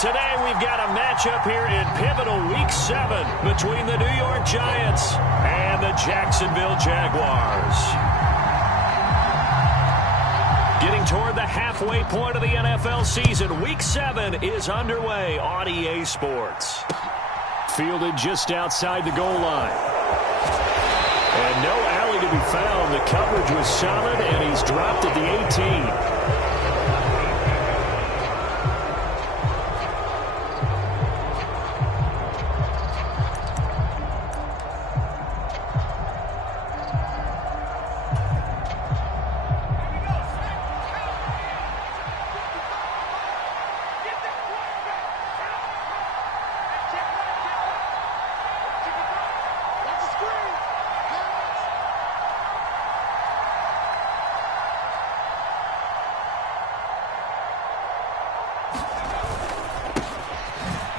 Today we've got a matchup here in pivotal Week 7 between the New York Giants and the Jacksonville Jaguars. Getting toward the halfway point of the NFL season, Week 7 is underway on EA Sports. Fielded just outside the goal line. And no alley to be found. The coverage was solid, and he's dropped at the 18.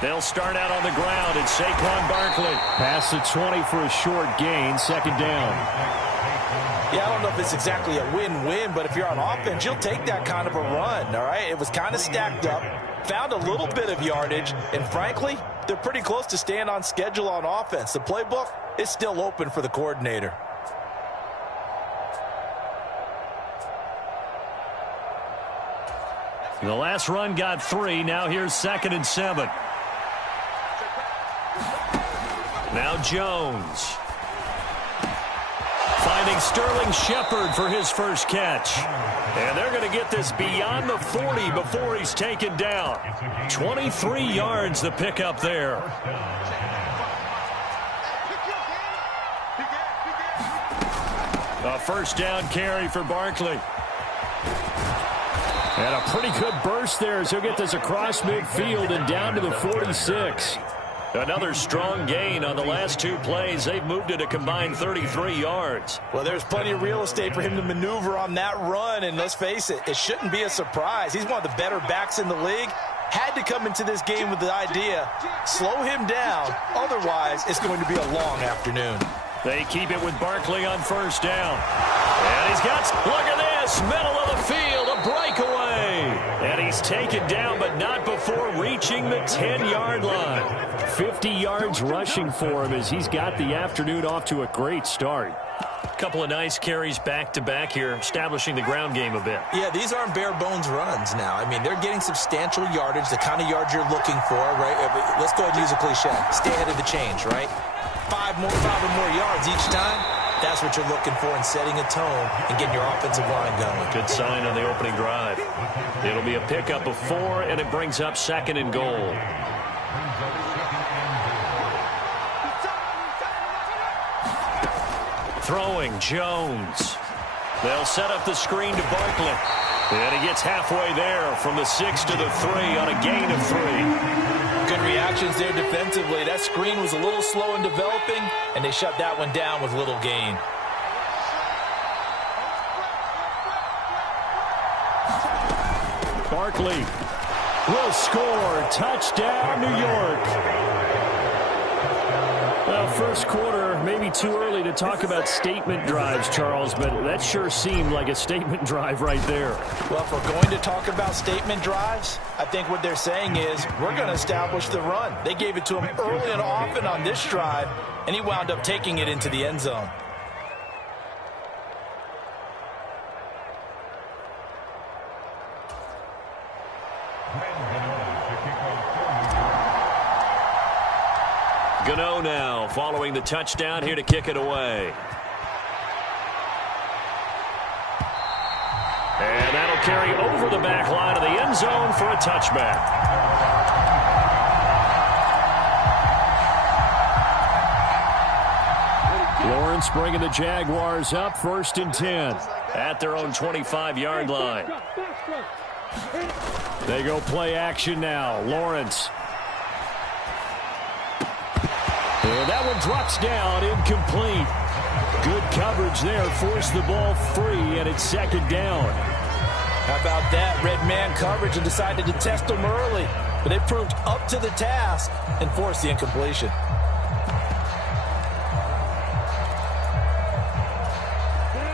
They'll start out on the ground, and Saquon Barkley. Pass the 20 for a short gain, second down. Yeah, I don't know if it's exactly a win-win, but if you're on offense, you'll take that kind of a run, all right? It was kind of stacked up, found a little bit of yardage, and frankly, they're pretty close to staying on schedule on offense. The playbook is still open for the coordinator. The last run got 3. Now here's 2nd and 7. Now Jones. Finding Sterling Shepard for his first catch. And they're going to get this beyond the 40 before he's taken down. 23 yards the pickup there. A first down carry for Barkley. And a pretty good burst there as he'll get this across midfield and down to the 46. Another strong gain on the last 2 plays. They've moved it a combined 33 yards. Well, there's plenty of real estate for him to maneuver on that run, and let's face it, it shouldn't be a surprise. He's one of the better backs in the league. Had to come into this game with the idea, slow him down, otherwise it's going to be a long afternoon. They keep it with Barkley on first down. And he's got, look at this, middle of the field, a breakaway. And he's taken down, but not before reaching the 10-yard line. 50 yards rushing for him as he's got the afternoon off to a great start. A couple of nice carries back-to-back here, establishing the ground game a bit. Yeah, these aren't bare-bones runs now. I mean, they're getting substantial yardage, the kind of yards you're looking for, right? Let's go ahead and use a cliche. Stay ahead of the change, right? 5 or more yards each time. That's what you're looking for in setting a tone and getting your offensive line going. Good sign on the opening drive. It'll be a pickup of 4, and it brings up 2nd and goal. Throwing, Jones. They'll set up the screen to Barkley. And he gets halfway there from the 6 to the 3 on a gain of 3. Good reactions there defensively. That screen was a little slow in developing, and they shut that one down with little gain. Barkley will score. Touchdown, New York. Well, first quarter, maybe too early to talk about statement drives, Charles, but that sure seemed like a statement drive right there. Well, if we're going to talk about statement drives, I think what they're saying is we're going to establish the run. They gave it to him early and often on this drive, and he wound up taking it into the end zone. Gano now following the touchdown here to kick it away. And that'll carry over the back line of the end zone for a touchback. Lawrence bringing the Jaguars up 1st and 10 at their own 25-yard line. They go play action now. Lawrence. And that one drops down, incomplete. Good coverage there, forced the ball free, and it's 2nd down. How about that? Red man coverage and decided to test them early. But they proved up to the task and forced the incompletion.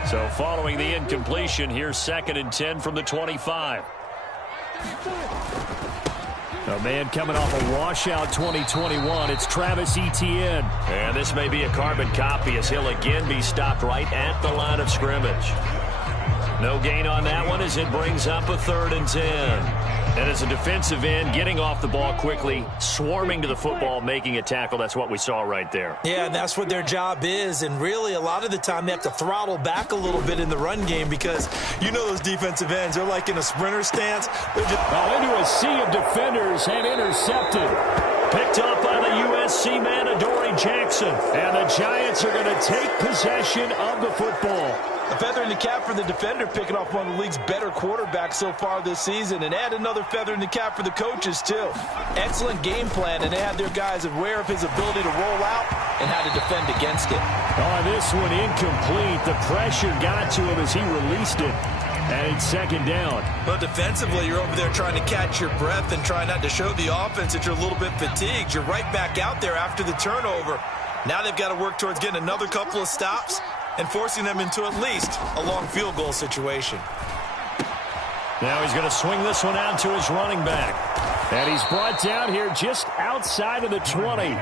So following the incompletion, here's 2nd and 10 from the 25. A man coming off a washout 2021. It's Travis Etienne. And this may be a carbon copy as he'll again be stopped right at the line of scrimmage. No gain on that one as it brings up a 3rd and 10. And as a defensive end, getting off the ball quickly, swarming to the football, making a tackle. That's what we saw right there. Yeah, and that's what their job is. And really, a lot of the time, they have to throttle back a little bit in the run game because you know those defensive ends, they're like in a sprinter stance. They're just into a sea of defenders and intercepted. Picked up by the USC man, Adoree Jackson. And the Giants are going to take possession of the football. A feather in the cap for the defender, picking off one of the league's better quarterbacks so far this season, and add another feather in the cap for the coaches, too. Excellent game plan, and they had their guys aware of his ability to roll out and how to defend against it. Oh, this one incomplete. The pressure got to him as he released it. And it's 2nd down. But defensively, you're over there trying to catch your breath and try not to show the offense that you're a little bit fatigued. You're right back out there after the turnover. Now they've got to work towards getting another couple of stops and forcing them into at least a long field goal situation. Now he's going to swing this one out to his running back. And he's brought down here just outside of the 20.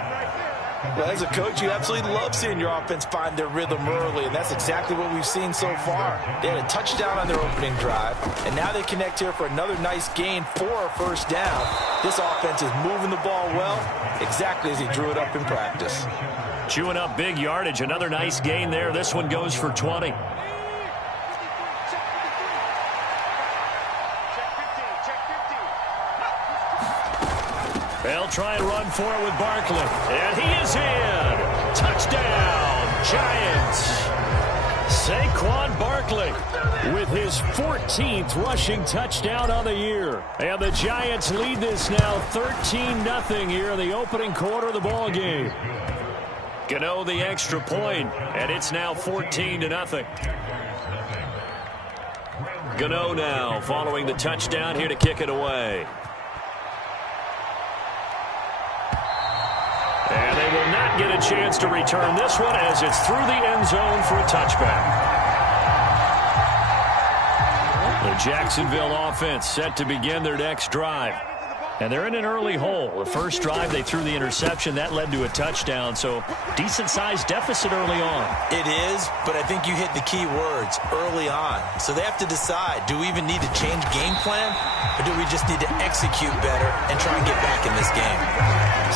Well, as a coach, you absolutely love seeing your offense find their rhythm early, and that's exactly what we've seen so far. They had a touchdown on their opening drive, and now they connect here for another nice gain for a 1st down. This offense is moving the ball well, exactly as he drew it up in practice. Chewing up big yardage. Another nice gain there. This one goes for 20. They'll try and run for it with Barkley. And he is in. Touchdown, Giants. Saquon Barkley with his 14th rushing touchdown on the year. And the Giants lead this now 13-0 here in the opening quarter of the ball game. Gano the extra point, and it's now 14-0. Gano now following the touchdown here to kick it away. And they will not get a chance to return this one as it's through the end zone for a touchback. The Jacksonville offense set to begin their next drive. And they're in an early hole. The first drive, they threw the interception. That led to a touchdown, so decent-sized deficit early on. It is, but I think you hit the key words, early on. So they have to decide, do we even need to change game plan, or do we just need to execute better and try and get back in this game?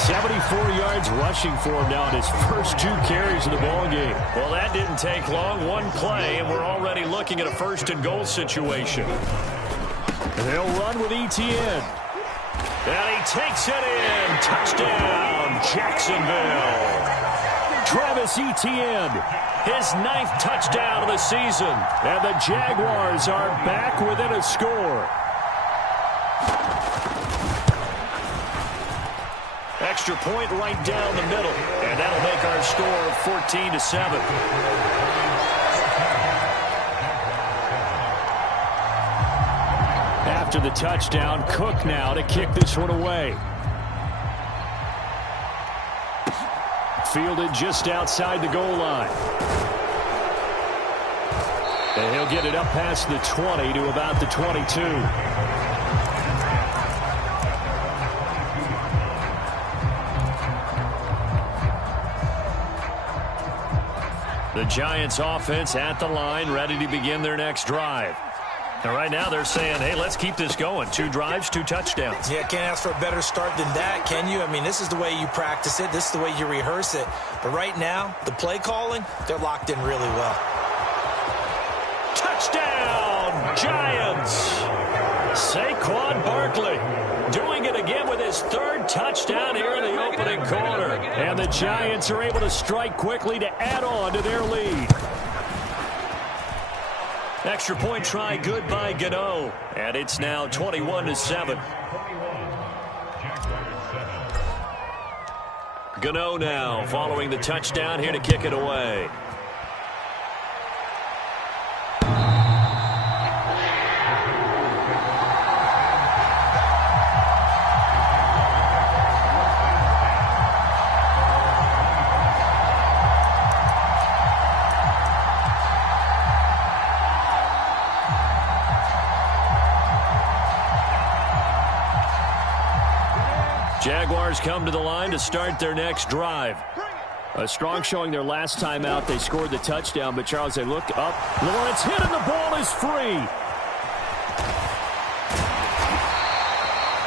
74 yards rushing for him now in his first 2 carries of the ball game. Well, that didn't take long. One play, and we're already looking at a 1st and goal situation. And they'll run with Etienne. And he takes it in. Touchdown, Jacksonville. Travis Etienne, his 9th touchdown of the season. And the Jaguars are back within a score. Extra point right down the middle. And that'll make our score 14-7. After the touchdown, Cook now to kick this one away. Fielded just outside the goal line. And he'll get it up past the 20 to about the 22. The Giants offense at the line, ready to begin their next drive. And right now they're saying, hey, let's keep this going. 2 drives, 2 touchdowns. Yeah, can't ask for a better start than that, can you? I mean, this is the way you practice it. This is the way you rehearse it. But right now, the play calling, they're locked in really well. Touchdown, Giants. Saquon Barkley doing it again with his 3rd touchdown here in the opening quarter. And the Giants are able to strike quickly to add on to their lead. Extra point try good by Gano. And it's now 21-7. Gano now following the touchdown here to kick it away. Jaguars come to the line to start their next drive. A strong showing their last time out. They scored the touchdown, but Charles, they look up. Lawrence hit and the ball is free.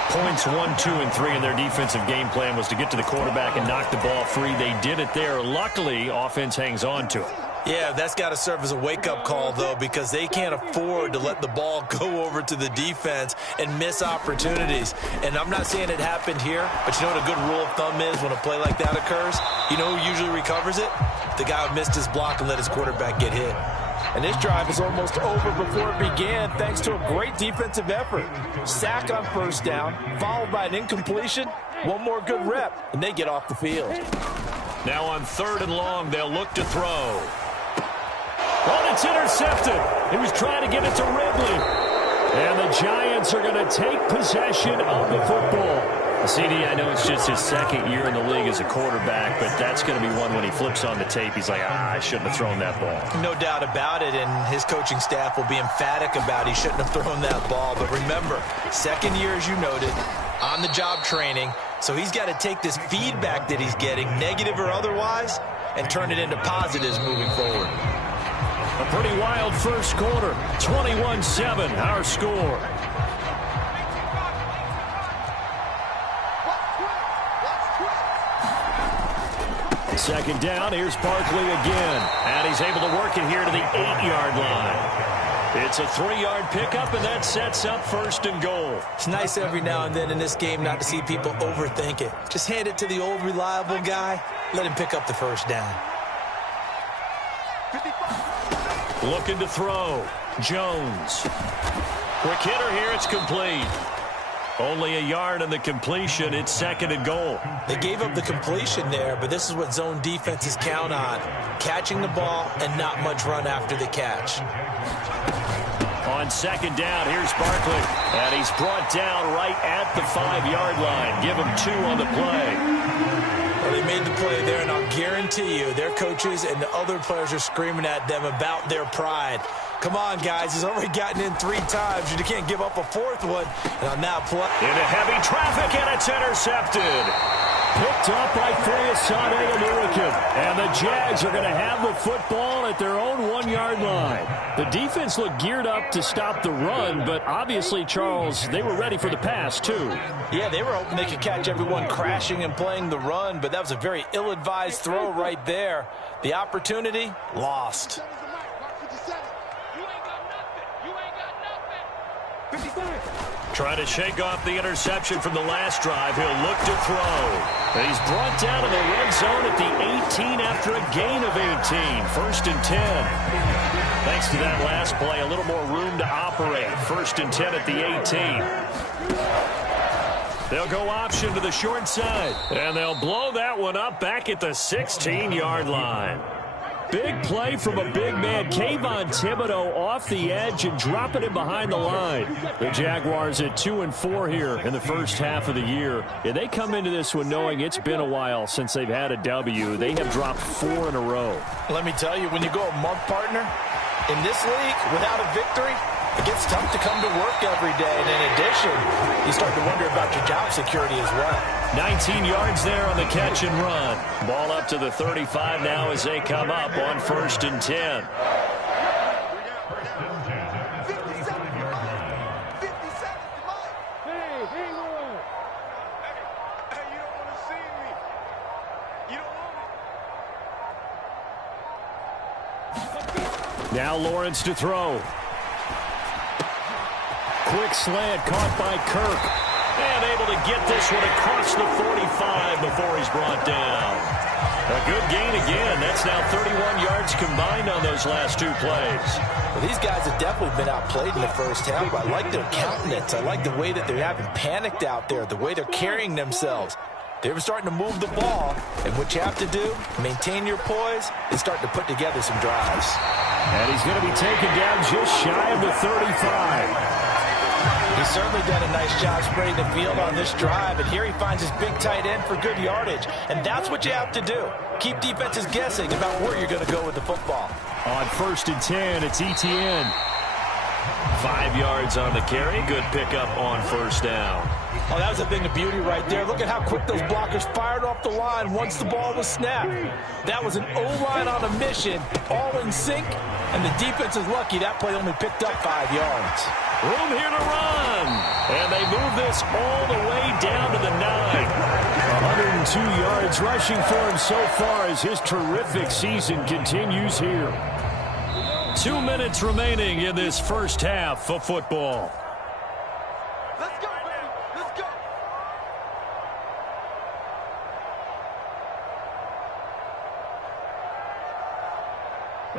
Points 1, 2, and 3 in their defensive game plan was to get to the quarterback and knock the ball free. They did it there. Luckily, offense hangs on to it. Yeah, that's got to serve as a wake-up call, though, because they can't afford to let the ball go over to the defense and miss opportunities. And I'm not saying it happened here, but you know what a good rule of thumb is when a play like that occurs? You know who usually recovers it? The guy who missed his block and let his quarterback get hit. And this drive is almost over before it began thanks to a great defensive effort. Sack on first down, followed by an incompletion. One more good rep, and they get off the field. Now on 3rd and long, they'll look to throw. Oh, it's intercepted. He was trying to get it to Ridley. And the Giants are going to take possession of the football. CD, I know it's just his 2nd year in the league as a quarterback, but that's going to be one when he flips on the tape. He's like, I shouldn't have thrown that ball. No doubt about it, and his coaching staff will be emphatic about he shouldn't have thrown that ball. But remember, 2nd year, as you noted, on-the-job training, so he's got to take this feedback that he's getting, negative or otherwise, and turn it into positives moving forward. A pretty wild first quarter, 21-7, our score. Second down, here's Barkley again. And he's able to work it here to the 8-yard line. It's a 3-yard pickup, and that sets up 1st and goal. It's nice every now and then in this game not to see people overthink it. Just hand it to the old reliable guy. Let him pick up the first down. Looking to throw. Jones. Quick hitter here, it's complete. Only a yard on the completion. It's 2nd and goal. They gave up the completion there, but this is what zone defenses count on. Catching the ball and not much run after the catch. On 2nd down, here's Barkley. And he's brought down right at the 5-yard line. Give him 2 on the play. Well, they made the play there, and I'll guarantee you their coaches and the other players are screaming at them about their pride. Come on, guys. He's already gotten in 3 times. You can't give up a 4th one. And on that play. Into heavy traffic, and it's intercepted. Picked up by Fayasade American. And the Jags are going to have the football at their own 1-yard line. The defense looked geared up to stop the run, but obviously, Charles, they were ready for the pass, too. Yeah, they were hoping they could catch everyone crashing and playing the run, but that was a very ill-advised throw right there. The opportunity, lost. Trying to shake off the interception from the last drive. He'll look to throw. And he's brought down to the red zone at the 18 after a gain of 18. 1st and 10. Thanks to that last play, a little more room to operate. 1st and 10 at the 18. They'll go option to the short side. And they'll blow that one up back at the 16-yard line. Big play from a big man. Kayvon Thibodeau off the edge and dropping him behind the line. The Jaguars at 2-4 here in the first half of the year. Yeah, they come into this one knowing it's been a while since they've had a W. They have dropped 4 in a row. Let me tell you, when you go a month, partner, in this league, without a victory, it gets tough to come to work every day. And in addition, you start to wonder about your job security as well. 19 yards there on the catch and run. Ball up to the 35 now as they come up on 1st and 10. Now Lawrence to throw. Quick slant caught by Kirk. And able to get this one across the 45 before he's brought down. A good gain again. That's now 31 yards combined on those last 2 plays. Well, these guys have definitely been outplayed in the first half. I like their countenance. I like the way that they haven't panicked out there, the way they're carrying themselves. They're starting to move the ball, and what you have to do, maintain your poise, and start to put together some drives. And he's going to be taken down just shy of the 35. He's certainly done a nice job spreading the field on this drive, and here he finds his big tight end for good yardage. And that's what you have to do. Keep defenses guessing about where you're going to go with the football. On 1st and 10, it's ETN. 5 yards on the carry. Good pickup on 1st down. Oh, that was a thing of beauty right there. Look at how quick those blockers fired off the line once the ball was snapped. That was an O-line on a mission, all in sync, and the defense is lucky that play only picked up 5 yards. Room here to run. And they move this all the way down to the 9. 102 yards rushing for him so far as his terrific season continues here. 2 minutes remaining in this first half of football. Let's go, baby. Let's go.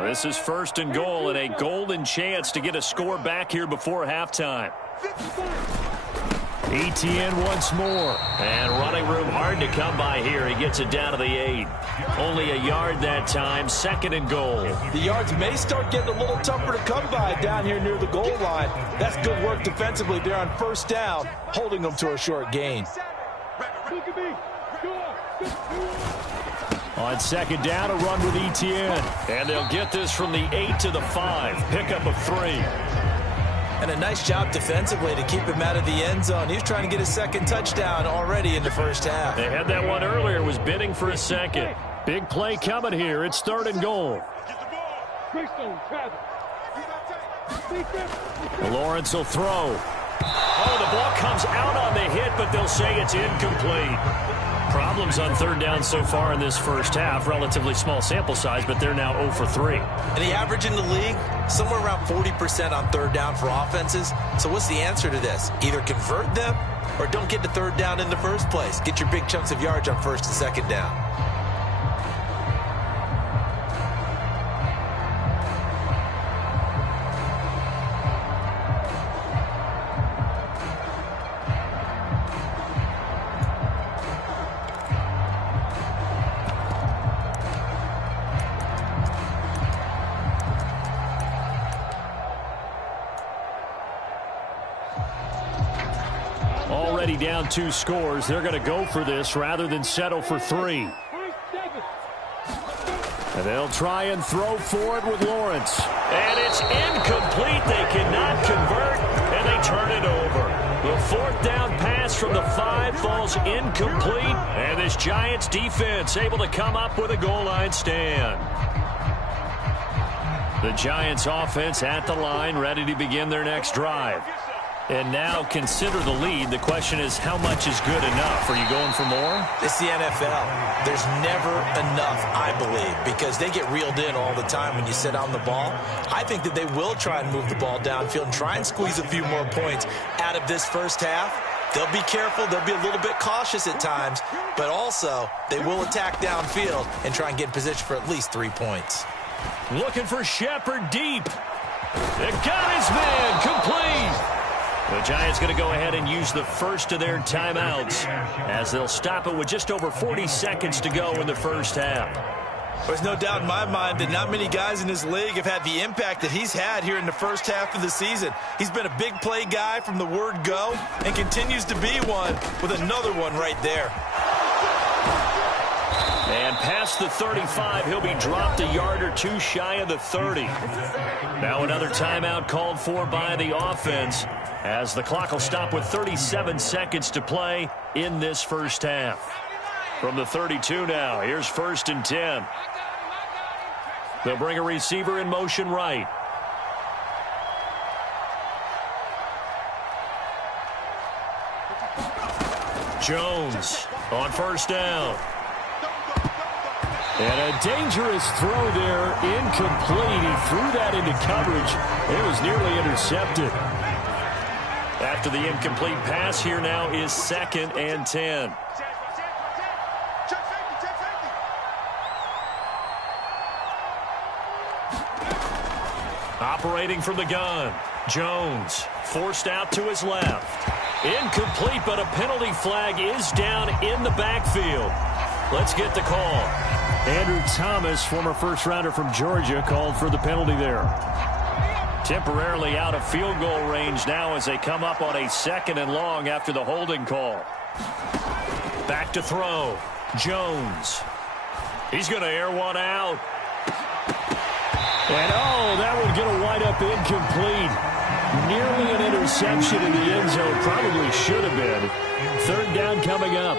This is 1st and goal and a golden chance to get a score back here before halftime. Etienne once more. And running room hard to come by here. He gets it down to the 8. Only a yard that time. 2nd and goal. The yards may start getting a little tougher to come by down here near the goal line. That's good work defensively there on 1st down, holding them to a short gain. On 2nd down, a run with Etienne. And they'll get this from the 8 to the 5. Pickup of 3. And a nice job defensively to keep him out of the end zone. He was trying to get his 2nd touchdown already in the first half. They had that one earlier, was bidding for a 2nd. Big play coming here. It's 3rd and goal. Lawrence will throw. Oh, the ball comes out on the hit, but they'll say it's incomplete. Problems on 3rd down so far in this first half. Relatively small sample size, but they're now 0 for 3. And the average in the league, somewhere around 40% on 3rd down for offenses. So what's the answer to this? Either convert them or don't get to 3rd down in the first place. Get your big chunks of yards on 1st and 2nd down. Already down 2 scores. They're going to go for this rather than settle for 3. And they'll try and throw for it with Lawrence. And it's incomplete. They cannot convert, and they turn it over. The 4th down pass from the 5 falls incomplete, and this Giants defense able to come up with a goal line stand. The Giants offense at the line, ready to begin their next drive. And now consider the lead. The question is, how much is good enough? Are you going for more? It's the NFL. There's never enough, I believe, because they get reeled in all the time when you sit on the ball. I think that they will try and move the ball downfield and try and squeeze a few more points out of this first half. They'll be careful. They'll be a little bit cautious at times, but also they will attack downfield and try and get in position for at least 3 points. Looking for Shepard deep. They got his man complete. The Giants going to go ahead and use the first of their timeouts as they'll stop it with just over 40 seconds to go in the first half. There's no doubt in my mind that not many guys in this league have had the impact that he's had here in the first half of the season. He's been a big play guy from the word go and continues to be one with another one right there. And past the 35, he'll be dropped a yard or 2 shy of the 30. Now another timeout called for by the offense as the clock will stop with 37 seconds to play in this first half. From the 32 now, here's 1st and 10. They'll bring a receiver in motion right. Jones on 1st down. And a dangerous throw there, incomplete. He threw that into coverage. It was nearly intercepted. After the incomplete pass, here now is 2nd and 10. Operating from the gun, Jones forced out to his left. Incomplete, but a penalty flag is down in the backfield. Let's get the call. Andrew Thomas, former first-rounder from Georgia, called for the penalty there. Temporarily out of field goal range now as they come up on a 2nd and long after the holding call. Back to throw. Jones. He's going to air one out. And, oh, that would get a wind-up incomplete. Nearly an interception in the end zone. Probably should have been. Third down coming up.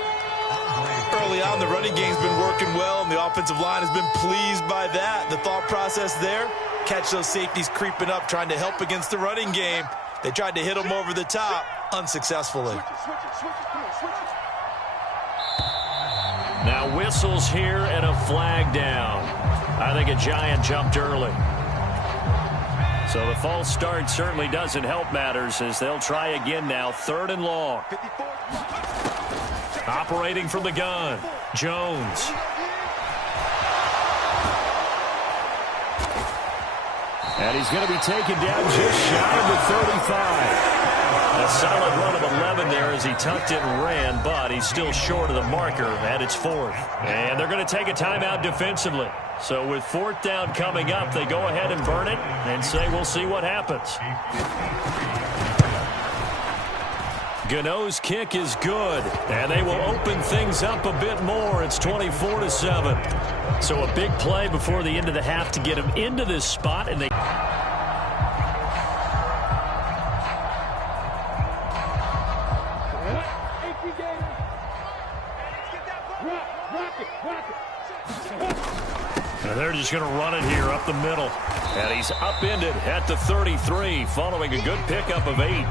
Early on, the running game's been working well, and the offensive line has been pleased by that. The thought process there, catch those safeties creeping up, trying to help against the running game. They tried to hit them over the top, unsuccessfully. Now whistles here and a flag down. I think a Giant jumped early. So the false start certainly doesn't help matters as they'll try again now. 3rd and long. Operating from the gun, Jones. And he's going to be taken down just shy of the 35. A solid run of 11 there as he tucked it and ran, but he's still short of the marker, and it's 4th. And they're going to take a timeout defensively. So with 4th down coming up, they go ahead and burn it and say we'll see what happens. Gano's kick is good, and they will open things up a bit more. It's 24-7. So a big play before the end of the half to get them into this spot, and they... And they're just going to run it here up the middle. And he's upended at the 33 following a good pickup of 8.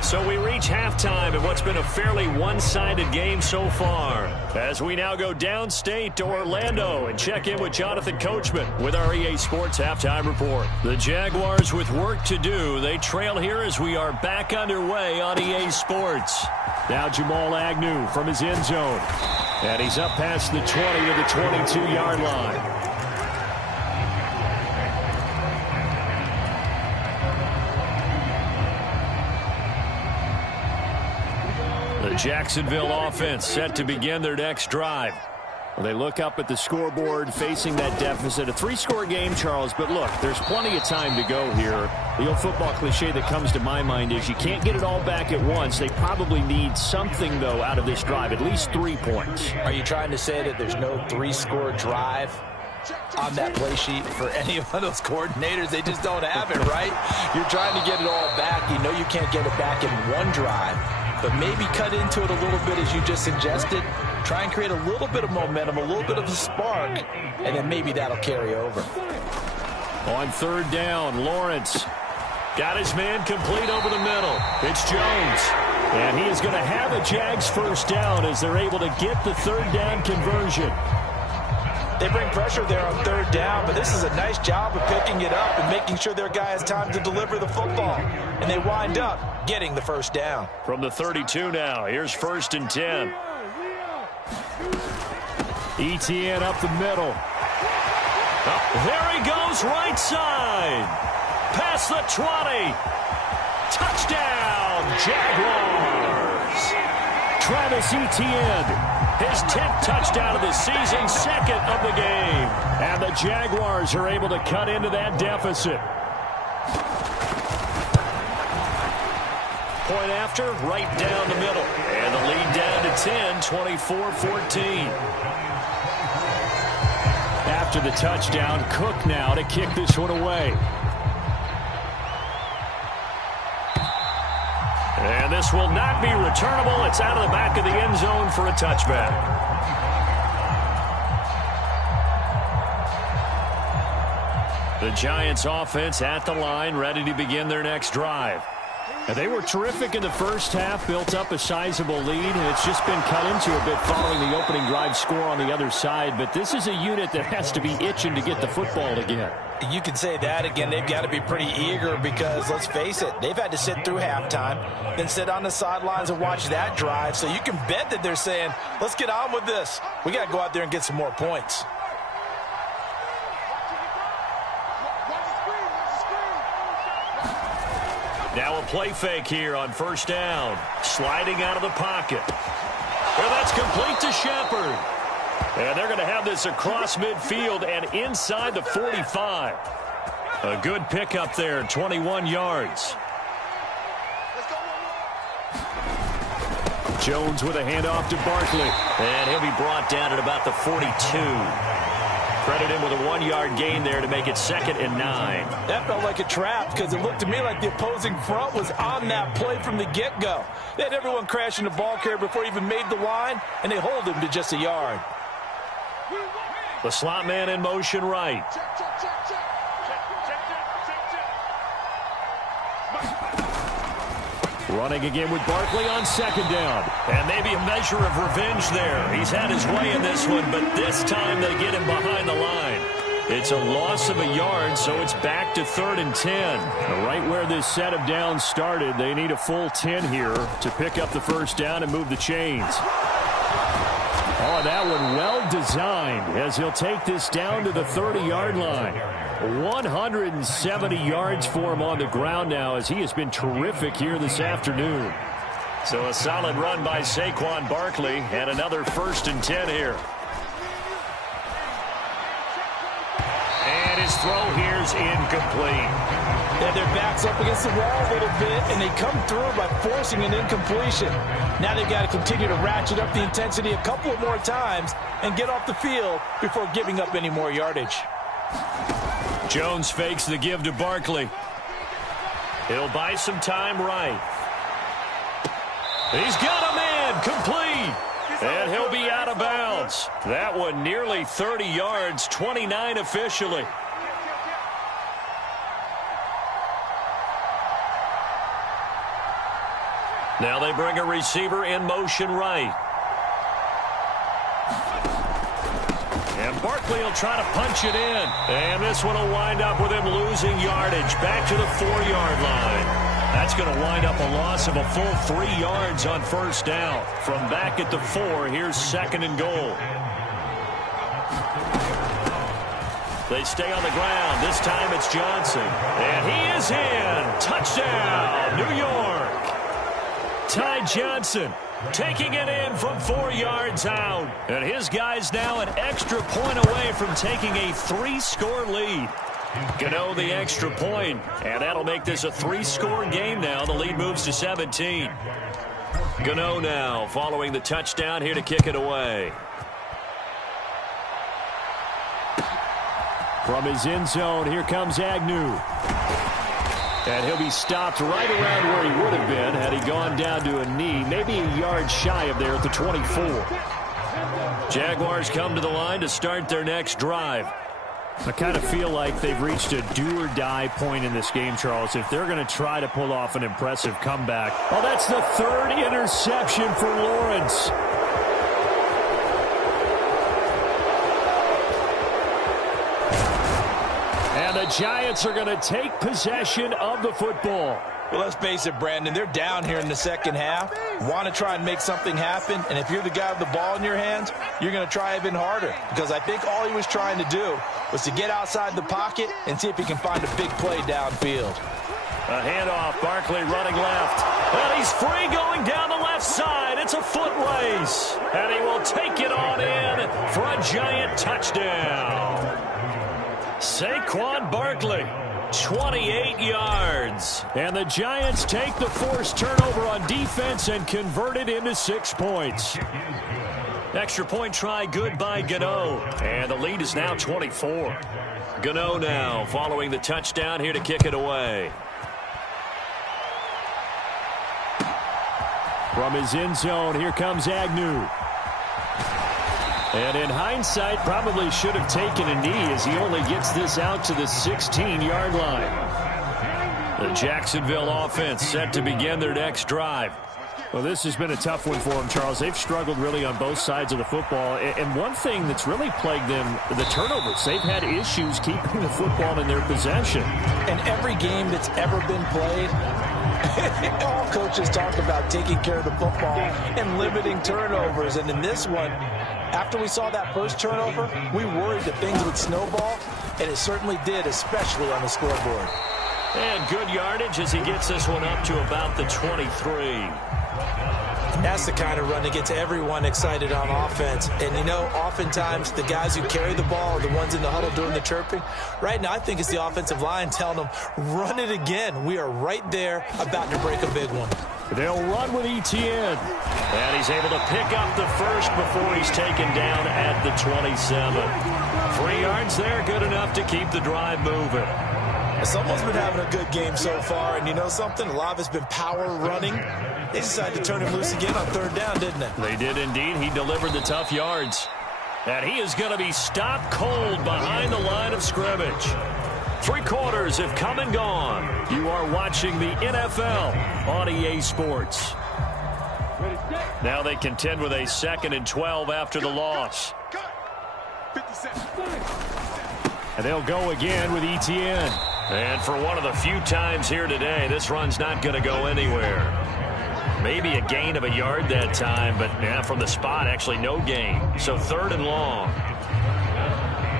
So we reach halftime in what's been a fairly one-sided game so far. As we now go downstate to Orlando and check in with Jonathan Coachman with our EA Sports Halftime Report. The Jaguars with work to do. They trail here as we are back underway on EA Sports. Now Jamal Agnew from his end zone. And he's up past the 20 to the 22-yard line. The Jacksonville offense set to begin their next drive. Well, they look up at the scoreboard facing that deficit. A 3-score game, Charles, but look, there's plenty of time to go here. The old football cliche that comes to my mind is you can't get it all back at once. They probably need something, though, out of this drive, at least 3 points. Are you trying to say that there's no 3-score drive on that play sheet for any of those coordinators? They just don't have it, right? You're trying to get it all back. You know you can't get it back in one drive. But maybe cut into it a little bit as you just suggested. Try and create a little bit of momentum, a little bit of a spark, and then maybe that'll carry over. On 3rd down, Lawrence got his man complete over the middle. It's Jones. And he is going to have a Jags 1st down as they're able to get the 3rd down conversion. They bring pressure there on 3rd down, but this is a nice job of picking it up and making sure their guy has time to deliver the football. And they wind up getting the 1st down. From the 32 now, here's 1st and 10. ETN up the middle. There he goes, right side. Past the 20. Touchdown, Jaguars. Travis Etienne. His 10th touchdown of the season, 2nd of the game. And the Jaguars are able to cut into that deficit. Point after, right down the middle. And the lead down to 10, 24-14. After the touchdown, Cook now to kick this one away. And this will not be returnable. It's out of the back of the end zone for a touchback. The Giants offense at the line, ready to begin their next drive. And they were terrific in the first half, built up a sizable lead, and it's just been cut into a bit following the opening drive score on the other side. But this is a unit that has to be itching to get the football again. You can say that again. They've got to be pretty eager because, let's face it, they've had to sit through halftime, then sit on the sidelines and watch that drive. So you can bet that they're saying, let's get on with this. We got to go out there and get some more points. Now a play fake here on 1st down. Sliding out of the pocket. Well, that's complete to Shepard. And they're going to have this across midfield and inside the 45. A good pickup there, 21 yards. Jones with a handoff to Barkley. And he'll be brought down at about the 42. Credit him with a 1-yard gain there to make it 2nd and 9. That felt like a trap because it looked to me like the opposing front was on that play from the get-go. They had everyone crashing the ball carrier before he even made the line, and they hold him to just a yard. The slot man in motion right. Running again with Barkley on 2nd down. And maybe a measure of revenge there. He's had his way in this one, but this time they get him behind the line. It's a loss of a yard, so it's back to 3rd and 10. Right where this set of downs started, they need a full 10 here to pick up the 1st down and move the chains. Oh, that one well designed as he'll take this down to the 30-yard line. 170 yards for him on the ground now as he has been terrific here this afternoon. So a solid run by Saquon Barkley and another 1st and 10 here. And his throw here's incomplete. Yeah, their backs up against the wall a little bit, and they come through by forcing an incompletion. Now they've got to continue to ratchet up the intensity a couple of more times and get off the field before giving up any more yardage. Jones fakes the give to Barkley. He'll buy some time right. He's got a man complete. And he'll be out of bounds. That one nearly 30 yards, 29 officially. Now they bring a receiver in motion right. And Barkley will try to punch it in. And this one will wind up with him losing yardage back to the 4-yard line. That's going to wind up a loss of a full 3 yards on 1st down. From back at the 4, here's 2nd and goal. They stay on the ground. This time it's Johnson. And he is in. Touchdown, New York. Ty Johnson taking it in from 4 yards out. And his guy's now an extra point away from taking a 3-score lead. Gano the extra point, and that'll make this a 3-score game now. The lead moves to 17. Gano now following the touchdown here to kick it away. From his end zone, here comes Agnew. And he'll be stopped right around where he would have been had he gone down to a knee, maybe a yard shy of there at the 24. Jaguars come to the line to start their next drive. I kind of feel like they've reached a do-or-die point in this game, Charles, if they're going to try to pull off an impressive comeback. Oh, that's the 3rd interception for Lawrence. And the Giants are going to take possession of the football. Well, let's face it, Brandon, they're down here in the 2nd half, want to try and make something happen, and if you're the guy with the ball in your hands, you're going to try even harder, because I think all he was trying to do was to get outside the pocket and see if he can find a big play downfield. A handoff, Barkley running left, and he's free going down the left side. It's a foot race, and he will take it on in for a Giant touchdown. Saquon Barkley, 28 yards. And the Giants take the forced turnover on defense and convert it into 6 points. Extra point try good by Gano. And the lead is now 24. Gano now following the touchdown here to kick it away. From his end zone, here comes Agnew. And in hindsight, probably should have taken a knee as he only gets this out to the 16-yard line. The Jacksonville offense set to begin their next drive. Well, this has been a tough one for them, Charles. They've struggled really on both sides of the football. And one thing that's really plagued them, the turnovers. They've had issues keeping the football in their possession. In every game that's ever been played, all coaches talk about taking care of the football and limiting turnovers. And in this one, after we saw that first turnover, we worried that things would snowball, and it certainly did, especially on the scoreboard. And good yardage as he gets this one up to about the 23. That's the kind of run that gets everyone excited on offense. And, you know, oftentimes the guys who carry the ball are the ones in the huddle doing the chirping. Right now, I think it's the offensive line telling them, run it again. We are right there about to break a big one. They'll run with Etienne. And he's able to pick up the first before he's taken down at the 27. 3 yards there, good enough to keep the drive moving. Someone's been having a good game so far, and you know something? A lot of it's been power running. They decided to turn him loose again on 3rd down, didn't they? They did indeed. He delivered the tough yards. And he is going to be stopped cold behind the line of scrimmage. 3 quarters have come and gone. You are watching the NFL on EA Sports. Now they contend with a 2nd and 12 after the loss. And they'll go again with Etienne. And for one of the few times here today, this run's not going to go anywhere. Maybe a gain of a yard that time, but from the spot, actually no gain. So 3rd and long.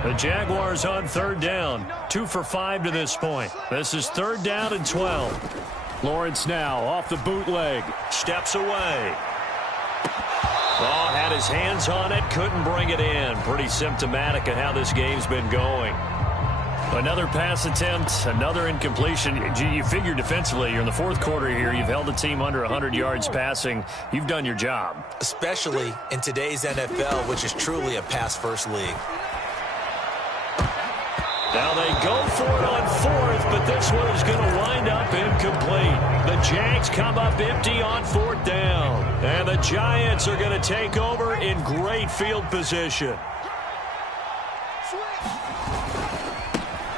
The Jaguars on 3rd down. 2 for 5 to this point. This is 3rd down and 12. Lawrence now off the bootleg. Steps away. Oh, had his hands on it. Couldn't bring it in. Pretty symptomatic of how this game's been going. Another pass attempt, another incompletion. You figure defensively, you're in the 4th quarter here. You've held the team under 100 yards passing. You've done your job. Especially in today's NFL, which is truly a pass-first league. Now they go for it on 4th, but this one is going to wind up incomplete. The Jags come up empty on 4th down. And the Giants are going to take over in great field position.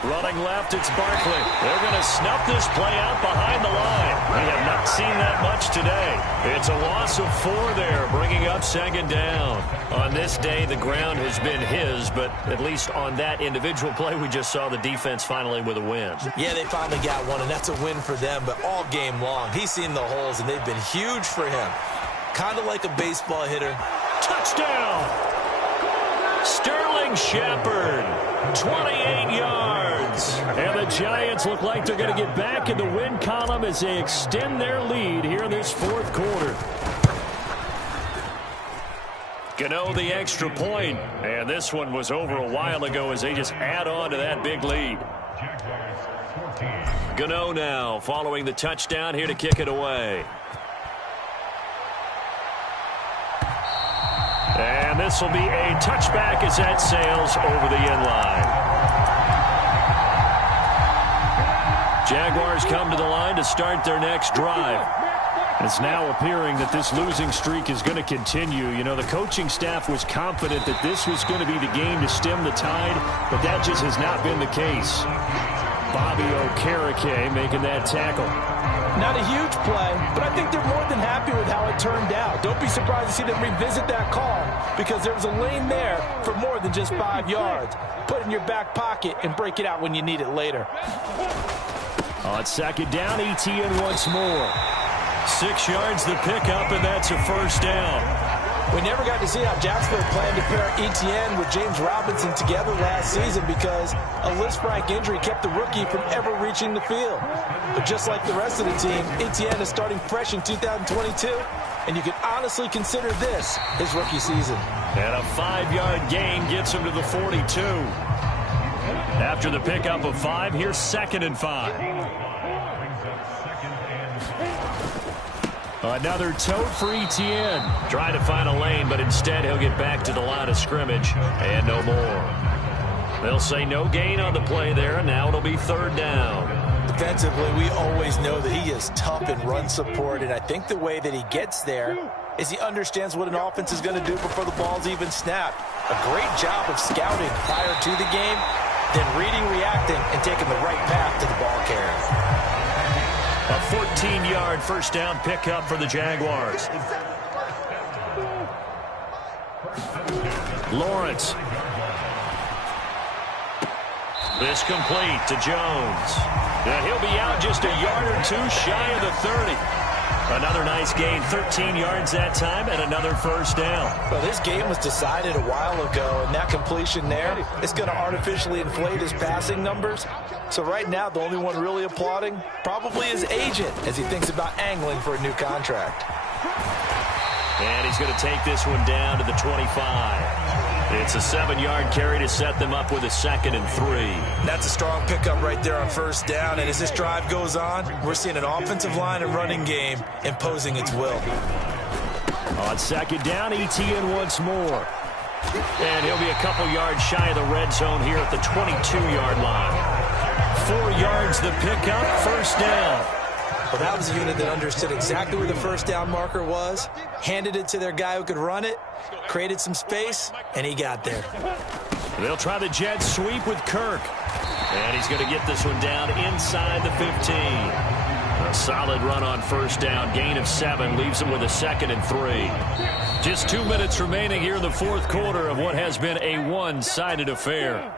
Running left, it's Barkley. They're going to snuff this play out behind the line. We have not seen that much today. It's a loss of 4 there, bringing up 2nd down. On this day, the ground has been his, but at least on that individual play, we just saw the defense finally with a win. Yeah, they finally got one, and that's a win for them, but all game long, he's seen the holes, and they've been huge for him. Kind of like a baseball hitter. Touchdown! Sterling Shepard, 28 yards. And the Giants look like they're going to get back in the win column as they extend their lead here in this 4th quarter. Gano the extra point. And this one was over a while ago as they just add on to that big lead. Gano now following the touchdown here to kick it away. And this will be a touchback as that sails over the end line. Jaguars come to the line to start their next drive. It's now appearing that this losing streak is going to continue. You know, the coaching staff was confident that this was going to be the game to stem the tide, but that just has not been the case. Bobby Okereke making that tackle. Not a huge play, but I think they're more than happy with how it turned out. Don't be surprised to see them revisit that call because there was a lane there for more than just 5 yards. Put it in your back pocket and break it out when you need it later. On 2nd down, Etienne once more. 6 yards the pickup, and that's a 1st down. We never got to see how Jacksonville planned to pair Etienne with James Robinson together last season because a Lisfranc injury kept the rookie from ever reaching the field. But just like the rest of the team, Etienne is starting fresh in 2022, and you can honestly consider this his rookie season. And a 5-yard gain gets him to the 42. After the pickup of 5, here's 2nd and 5. Another tote for Etienne. Trying to find a lane, but instead he'll get back to the line of scrimmage and no more. They'll say no gain on the play there, and now it'll be 3rd down. Defensively, we always know that he is tough in run support, and I think the way that he gets there is he understands what an offense is going to do before the ball's even snapped. A great job of scouting prior to the game, then reading, reacting, and taking the right path to the ball carrier. A 14-yard 1st down pickup for the Jaguars. Lawrence. This complete to Jones. And he'll be out just a yard or 2 shy of the 30. Another nice gain, 13 yards that time, and another 1st down. Well, this game was decided a while ago, and that completion there is going to artificially inflate his passing numbers. So right now, the only one really applauding probably his agent as he thinks about angling for a new contract. And he's going to take this one down to the 25. It's a 7-yard carry to set them up with a 2nd and 3. That's a strong pickup right there on first down. And as this drive goes on, we're seeing an offensive line and running game imposing its will. On 2nd down, ETN once more. And he'll be a couple yards shy of the red zone here at the 22-yard line. 4 yards the pickup, first down. Well, that was a unit that understood exactly where the first down marker was, handed it to their guy who could run it, created some space, and he got there. They'll try the jet sweep with Kirk. And he's going to get this one down inside the 15. A solid run on first down, gain of 7, leaves him with a 2nd and 3. Just 2 minutes remaining here in the fourth quarter of what has been a one-sided affair.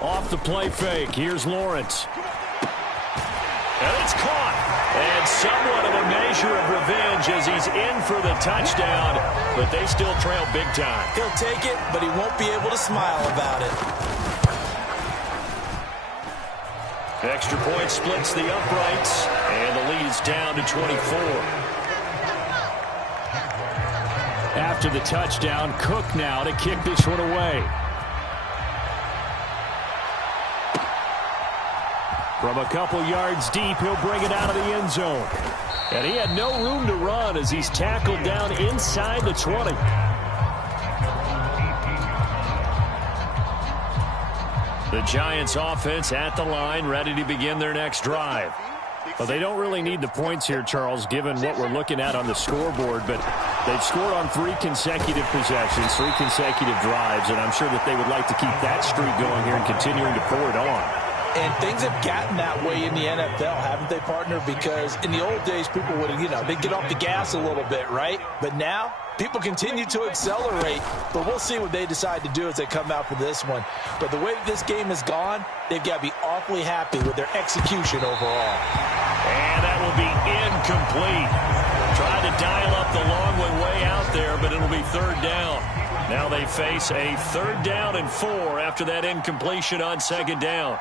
Off the play fake, here's Lawrence. And it's caught. And somewhat of a measure of revenge as he's in for the touchdown, but they still trail big time. He'll take it, but he won't be able to smile about it. Extra point splits the uprights, and the lead is down to 24. After the touchdown, Cook now to kick this one away. From a couple yards deep, he'll bring it out of the end zone. And he had no room to run as he's tackled down inside the 20. The Giants offense at the line, ready to begin their next drive. Well, they don't really need the points here, Charles, given what we're looking at on the scoreboard, but they've scored on 3 consecutive possessions, 3 consecutive drives, and I'm sure that they would like to keep that streak going here and continuing to pour it on. And things have gotten that way in the NFL, haven't they, partner? Because in the old days, people would, they'd get off the gas a little bit, right? But now, people continue to accelerate. But we'll see what they decide to do as they come out for this one. But the way this game has gone, they've got to be awfully happy with their execution overall. And that will be incomplete. Tried to dial up the long one way out there, but it'll be 3rd down. Now they face a 3rd down and 4 after that incompletion on 2nd down.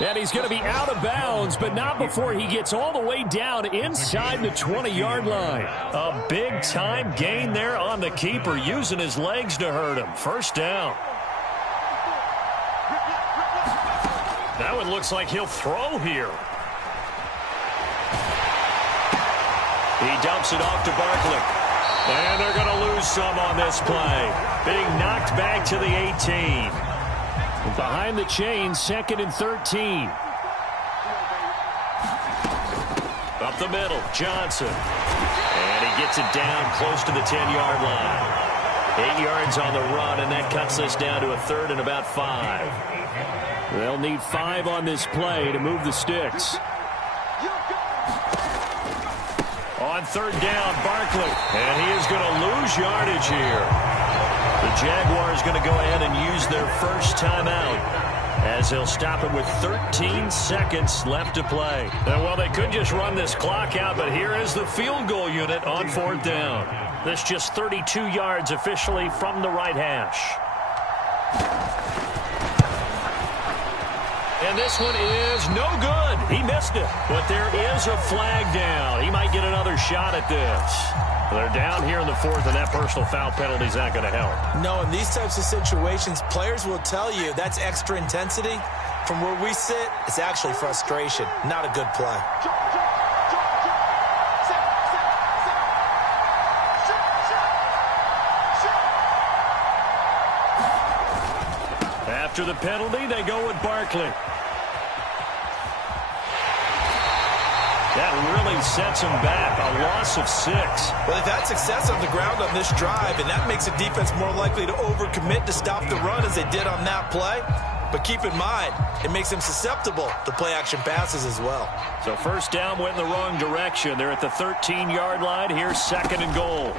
And he's going to be out of bounds, but not before he gets all the way down inside the 20-yard line. A big-time gain there on the keeper, using his legs to hurt him. First down. That one looks like he'll throw here. He dumps it off to Barkley. And they're going to lose some on this play. Being knocked back to the 18. Behind the chains, 2nd and 13. Up the middle, Johnson. And he gets it down close to the 10-yard line. 8 yards on the run, and that cuts us down to a 3rd and about 5. They'll need 5 on this play to move the sticks. On 3rd down, Barkley. And he is going to lose yardage here. The Jaguars going to go ahead and use their first timeout as they'll stop it with 13 seconds left to play. Well, they could just run this clock out, but here is the field goal unit on 4th down. That's just 32 yards officially from the right hash. And this one is no good. He missed it. But there is a flag down. He might get another shot at this. They're down here in the 4th, and that personal foul penalty is not going to help. No, in these types of situations, players will tell you that's extra intensity. From where we sit, it's actually frustration, not a good play. After the penalty, they go with Barkley. That really sets them back, a loss of 6. Well, they've had success on the ground on this drive, and that makes a defense more likely to overcommit to stop the run as they did on that play. But keep in mind, it makes them susceptible to play-action passes as well. So first down went in the wrong direction. They're at the 13-yard line. Here's 2nd and goal.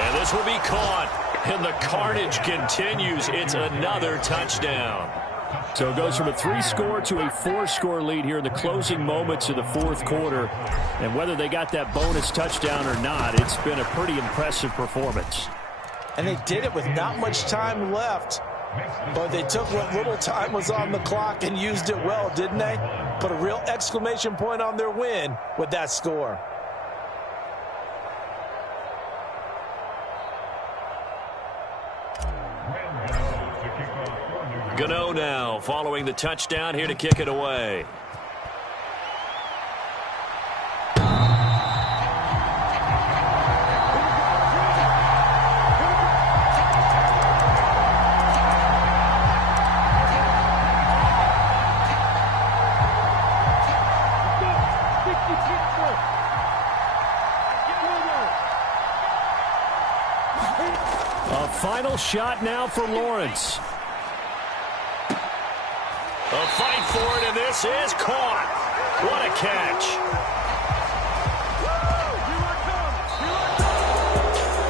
And this will be caught. And the carnage continues. It's another touchdown. So it goes from a 3-score to a 4-score lead here in the closing moments of the fourth quarter. And whether they got that bonus touchdown or not, it's been a pretty impressive performance. And they did it with not much time left. But they took what little time was on the clock and used it well, didn't they? Put a real exclamation point on their win with that score. Gano now following the touchdown here to kick it away. A final shot now for Lawrence. A fight for it, and this is caught. What a catch.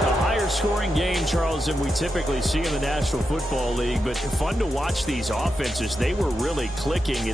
A higher scoring game, Charles, than we typically see in the National Football League, but fun to watch these offenses. They were really clicking.